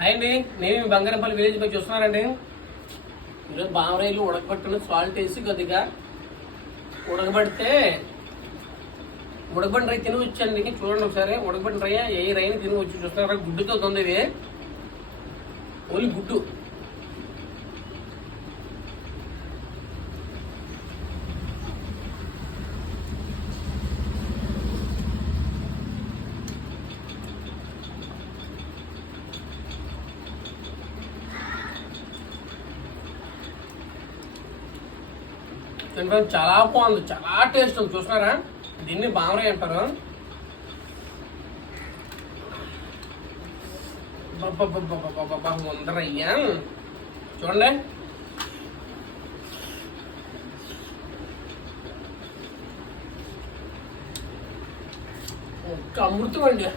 Hi అండి, నేను మీ బంగారంపల్లి village పై చూస్తున్నానండి. ఈరోజు బామరాయిలు ఉడకబెట్టుకుని సాల్ట్ వేసి కొద్దిగా ఉడకబడిన రై తినవచ్చండి. చూడండి ఒకసారి, ఉడకబడిన రయ్య ఏ రైని తినవచ్చు. చూస్తున్నారా, గుడ్డుతో ఉంది ఇది, ఓన్లీ గుడ్డు. తినడం చాలా బాగుంది, చాలా టేస్ట్ ఉంది. చూస్తున్నారా, దీన్ని బామరాయి అంటారు. ఉందరయ్యా, చూడండి. ఒక్క అమృతం అండి.